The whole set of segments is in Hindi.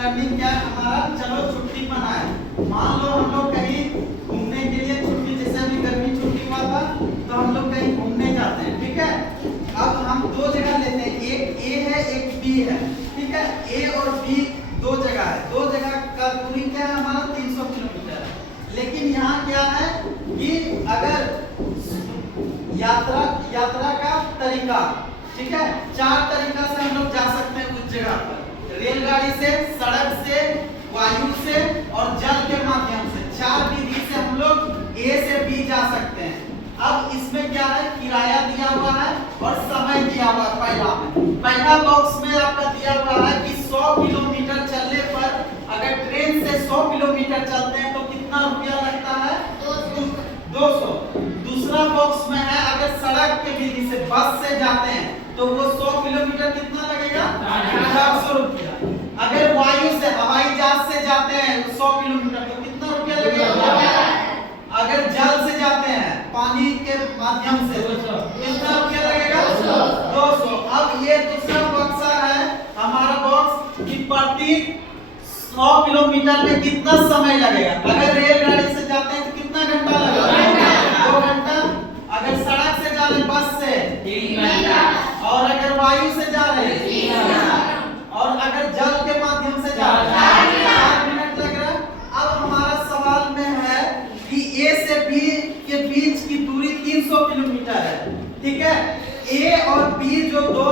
लर्निंग क्या है हमारा, चलो छुट्टी मनाए। मान लो हम लोग कहीं घूमने के लिए छुट्टी, जैसे अभी गर्मी छुट्टी हुआ था तो हम लोग कहीं घूमने जाते हैं, ठीक है। अब हम दो जगह लेते हैं, एक ए है एक बी है, ठीक है। ए और बी दो जगह है, दो जगह का दूरी क्या है हमारा 300 किलोमीटर है। लेकिन यहाँ क्या है कि अगर यात्रा का तरीका, ठीक है, चार तरीका से हम लोग जा सकते हैं उस जगह पर, रेलगाड़ी से, सड़क से, वायु से और जल के माध्यम से। चार विधि से हम लोग ए से बी जा सकते हैं। अब इसमें क्या है, किराया दिया हुआ है और समय दिया हुआ है। पहला बॉक्स में आपका दिया हुआ है कि 100 किलोमीटर चलने पर, अगर ट्रेन से 100 किलोमीटर चलते हैं तो कितना रुपया लगता है, 200। दूसरा बॉक्स में है अगर सड़क के विधि से बस से जाते हैं तो वो 100 किलोमीटर कितना लगेगा, 400 रुपया। अगर वायु से, हवाई जहाज से जाते हैं 100 किलोमीटर तो कितना रुपया लगेगा। अगर जल से जाते हैं, पानी के माध्यम से, कितना रुपया लगेगा, 200। अब ये दूसरा बक्सा है हमारा बॉक्स कि प्रति 100 किलोमीटर में कितना समय लगेगा। अगर रेलगाड़ी से जाते हैं तो कितना घंटा लगेगा, 2 घंटा। अगर सड़क से जा रहे बस से 3 घंटा, और अगर वायु से जा रहे 3 घंटा, और अगर जल के माध्यम से जा रहे 4 मिनट लग रहा है। अब हमारा सवाल में है कि ए से बी के बीच की दूरी 300 किलोमीटर है, ठीक है। ए और बी जो दो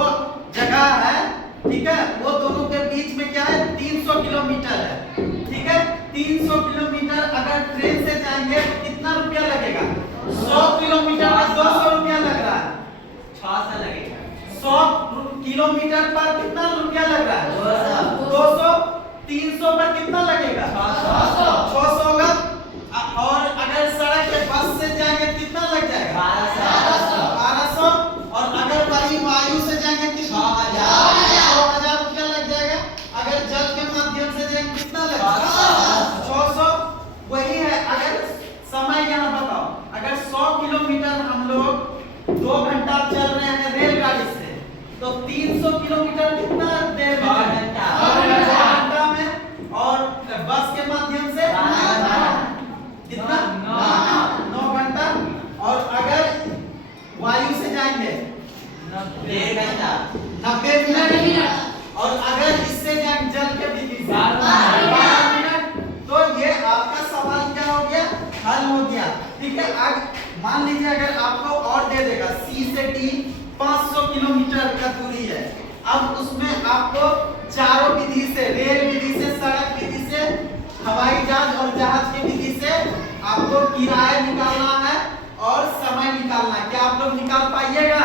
जगह है, ठीक है, वो दोनों के बीच में क्या है, 300 किलोमीटर है, ठीक है। 300 किलोमीटर अगर ट्रेन से जाएंगे तो कितना रुपया लगेगा, 100 किलोमीटर में 200 रुपया लग रहा है, 600 लगेगा। 100 किलोमीटर पर कितना रुपया लग रहा है, 200। 300 पर कितना लगेगा, 600 होगा। और अगर सड़क के बस से जाएंगे कितना लग जाएगा, 1200। और अगर वायु से जाएंगे कितना, 6000 रुपया लग जाएगा। अगर जल के माध्यम से जाएंगे कितना लगेगा, 600। वही है, अगर समय यहाँ बताओ, अगर 100 किलोमीटर हम लोग 2 घंटा चल रहे हैं रेलगाड़ी से तो 300 किलोमीटर कितना देर में, 2 घंटा में। और बस के माध्यम से कितना, 9 घंटा। और अगर वायु से जाएंगे 90 मिनट। और अगर इससे जाएंगे जल के विधि से 12 मिनट। तो ये आपका सवाल क्या हो गया, हल हो गया, ठीक है। आज मान लीजिए अगर आपको और दे देगा सी से डी 500 किलोमीटर का दूरी है। अब उसमें आपको चारों विधि से, रेल विधि से, सड़क विधि से, हवाई जहाज और जहाज की विधि से आपको किराया निकालना है और समय निकालना है। क्या आप लोग निकाल पाइएगा?